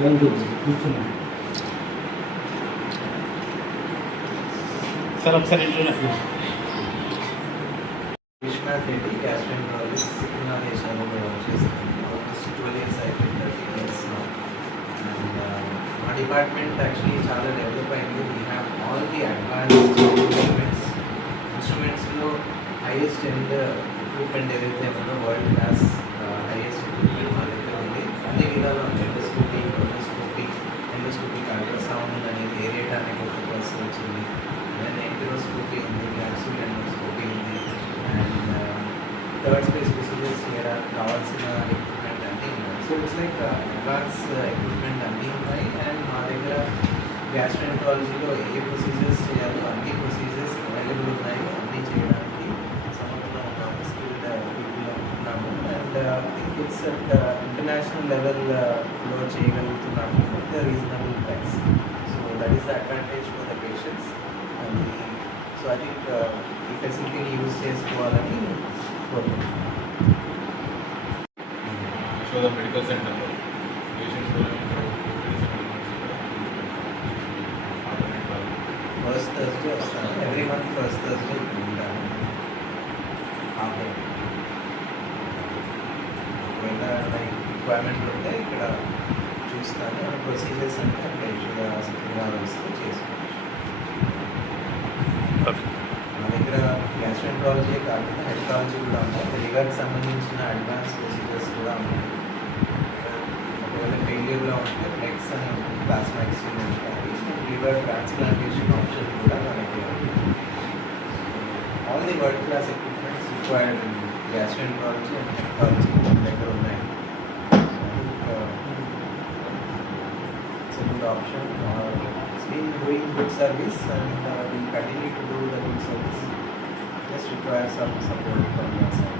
సార్ ఒకసారి విశ్వనాథ్ రెడ్డి గ్యాస్ట్రోఎంట్రాలజిస్ట్ సికింద్రాబాద్లో చేస్తాను. ఆల్మోస్ట్ 12 years అయిపోయింది, 13 years now. And మా డిపార్ట్మెంట్ యాక్చువల్లీ చాలా డెవలప్ అయింది. We have all the advanced ఇన్స్ట్రుమెంట్స్లో హైయెస్ట్ ఎండ్ ఎక్విప్మెంట్ ఏదైతే ఉందో వరల్డ్ క్లాస్ హైయెస్ట్ ఎక్విప్మెంట్ మా దగ్గర ఉంది. అన్ని విధాలు ఉంది. ఎండోస్కోపీ అల్ట్రాసౌండ్ అనేది ఏరియా అనేది ఒక ప్లస్ వచ్చింది. దెన్ ఎంటరోస్కోపీ ఉంది, క్యాప్సూల్ ఎండోస్కోపీ ఉంది. అండ్ థర్డ్ స్పేస్ ప్రొసీజర్స్ చేయడానికి కావాల్సిన ఎక్విప్మెంట్ అన్నీ ఉన్నాయి. So it's like advance equipment అన్నీ ఉన్నాయి. అండ్ మా దగ్గర గ్యాస్ట్రోఎంట్రాలజీలో ఏ ప్రొసీజర్స్ చేయాలో అన్ని ప్రొసీజర్స్ అవైలబుల్ ఉన్నాయి. అన్నీ చేయడానికి సమర్థంగా ఉన్నాము, స్కిల్డ్ పీపుల్ ఉన్నాము. అండ్ ఇట్స్ అట్ ఇంటర్నేషనల్ లెవెల్లో చేయగలుగుతున్నాము with reasonable price. So that is the advantage for the patients. And so I think ఈ ఫెసిలిటీని యూజ్ చేసుకోవాలని కోరుకుంటున్నాను. యశోద మెడికల్ సెంటర్లో పేషెంట్స్ ఫస్ట్ థర్స్డే వస్తాను. ఎవ్రీ మంత్ ఫస్ట్ థర్స్డే ఉంటాను. ఒకవేళ లైక్ రిక్వైర్మెంట్ ఉంటే ఇక్కడ చూస్తాను. ప్రొసీజర్స్ అంటే అక్కడ యశోద సికింద్రాబాద్లో చేసుకోవచ్చు. మా దగ్గర గ్యాస్ట్రోఎంట్రాలజీ కాకుండా హెపటాలజీ కూడా ఉన్నాయి. లివర్కి సంబంధించిన అడ్వాన్స్ ప్రొసీజర్స్ కూడా ఉన్నాయి. ఒకవేళ ఫెయిల్యూర్లో ఉంటే ఫ్లెక్స్ అని ప్లాస్మా ఎక్స్చేంజ్ ఉంటుంది. లివర్ ట్రాన్స్ప్లాంటేషన్ ఆప్షన్ కూడా మన దగ్గర ఉంది. All the world class equipments required in gastroenterology and hepatology మన దగ్గర ఉన్నాయి. It's a good option. It's been doing good service and we continue to do the good service. Just require some support from your side.